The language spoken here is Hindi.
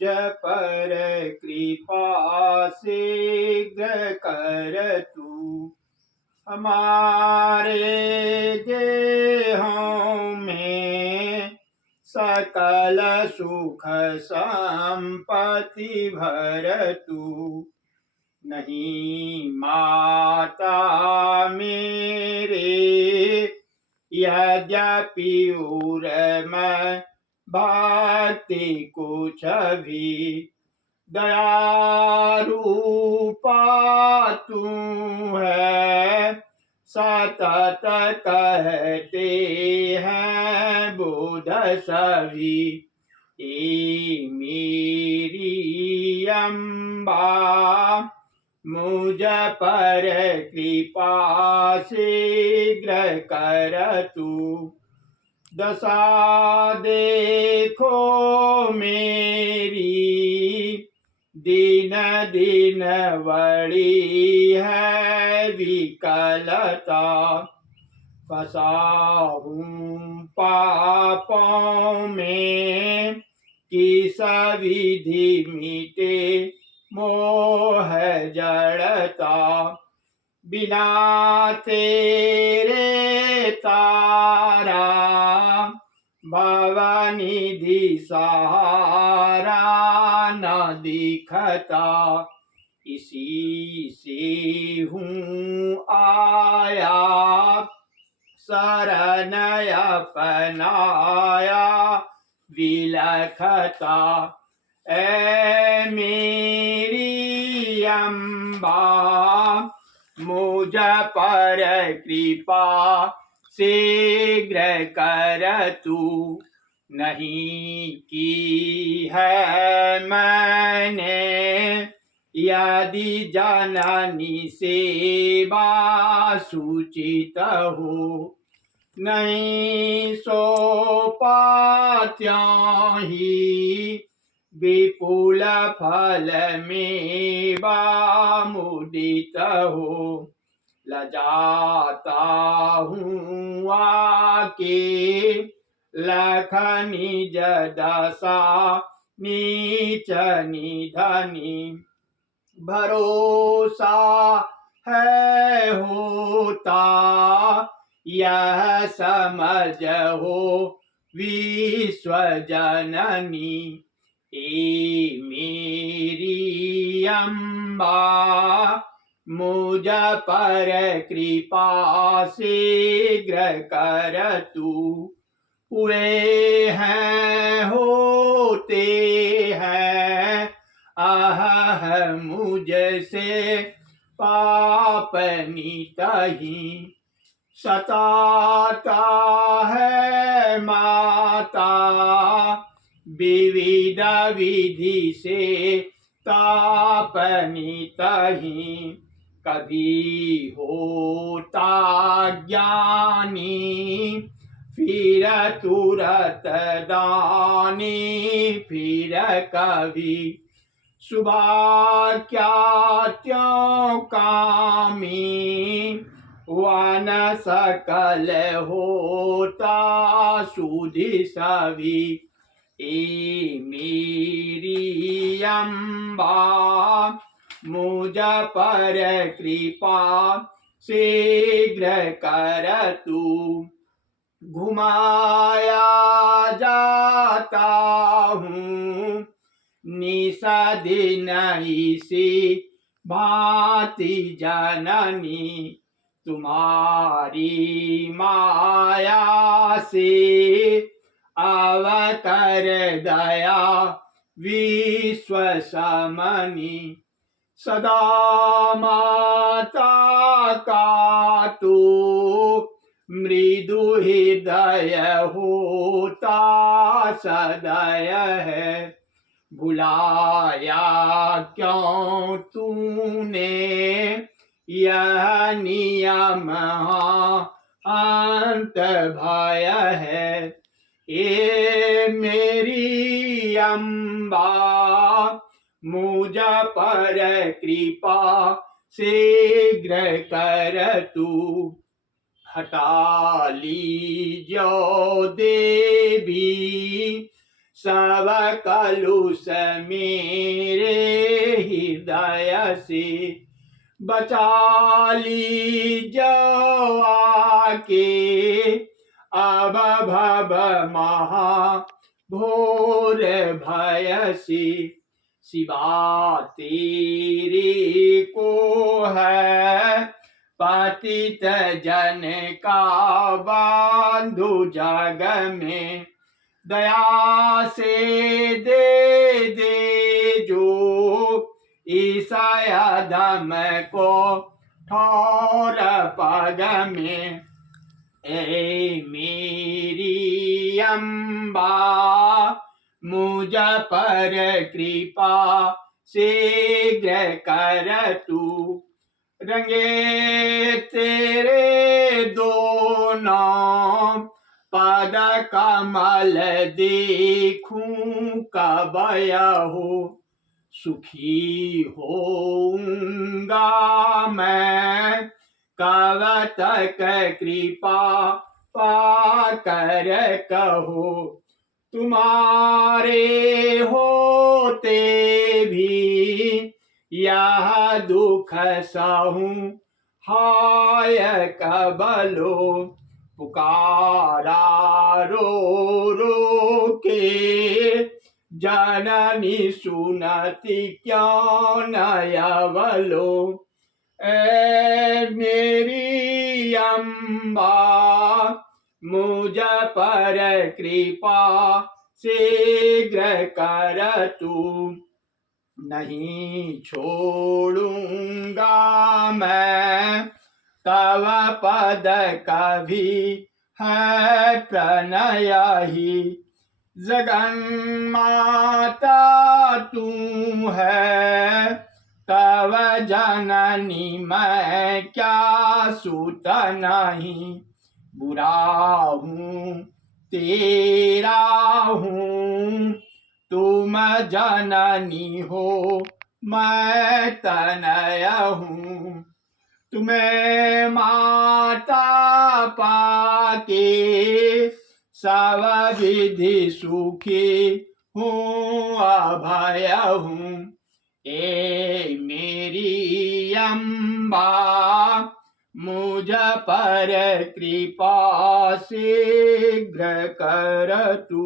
मुझ पर कृपा शीघ्र कर तू। हमारे देहों में सकल सुख संपत्ति भर तू। नहीं माता मेरे यद्यपि मैं भक्ति कुछ भी, दया रूपा तू है सतत कहते हैं बुध सभी। ए मेरी अम्बा मुझ पर कृपा शीघ्र कर तू। दशा देखो मेरी दिन दिन बड़ी है विकलता। फंसा हूँ पापों में किस विधि मिटे मोह जड़ता। बिना तेरे तारा भवनिधि सहारा न दिखता। इसी से हूँ आया शरण अपनाया विलखता। ऐ मेरी अम्बा मुझ पर कृपा शीघ्र कर तू। नहीं की है मैंने यदि जननी सेवा सूचित हो। नहीं सो पात्यों ही विपुल फल मेवा मुदित हो। लजाता हूँ आके लख निज दशा नीच निधनी। भरोसा है होता यह समझ हो विश्व जननी। ए मेरी अम्बा मुझ पर कृपा शीघ्र कर तू। हुए हैं होते हैं आह मुझसे पाप नितहि। सताता है माता विविध विधि से ताप नितहि। कभी होता ज्ञानी फिर तुरत दानी। फिर कभी सुभाग्यात्यों कामी वन सकल होता सुधि सभी। ए मेरी अम्बा मुझ पर कृपा शीघ्र कर तू। घुमाया जाता हूँ निस दिन इसी भांति जननी। तुम्हारी माया से अवतर दया विश्व समनी। सदा माता का तू मृदु हृदय होता सदय है। भुलाया क्यों तूने यह नियम अंत भय है। ये मेरी अम्बा मुझ पर कृपा शीघ्र कर तू। हटा लीजो देवी सब कलुष मेरे हृदय से बचा लीजो आके। अब भव महा घोर भय से सिवा तेरे को है पतित जन का बंधु जग में। दया से दे दे जो ईसाया धम को ठोर पग में। ए मेरी अम्बा मुझ पर कृपा शीघ्र कर तू। रंगे तेरे दोनों पद कमल देखूं कब हो। सुखी होऊंगा मैं कब तक कृपा पाकर कहो। तुम्हारे होते भी यह दुख सहूं हाय कब लो। पुकारा रो रो के जननी सुनती क्यों नयवलो। ए मेरी अम्बा मुझ पर कृपा शीघ्र कर तू। नहीं छोड़ूंगा मैं तव पद कभी है प्रणय ही। जगन माता तू है तव जननी मैं क्या सूत नहीं। बुरा हूँ तेरा हूँ तुम जननी हो मैं तनय हूँ। तुम्हें माता पाके सब विधि सुखी हूँ अभय हूँ। ए मेरी अम्बा मुझ पर कृपा शीघ्र कर तू।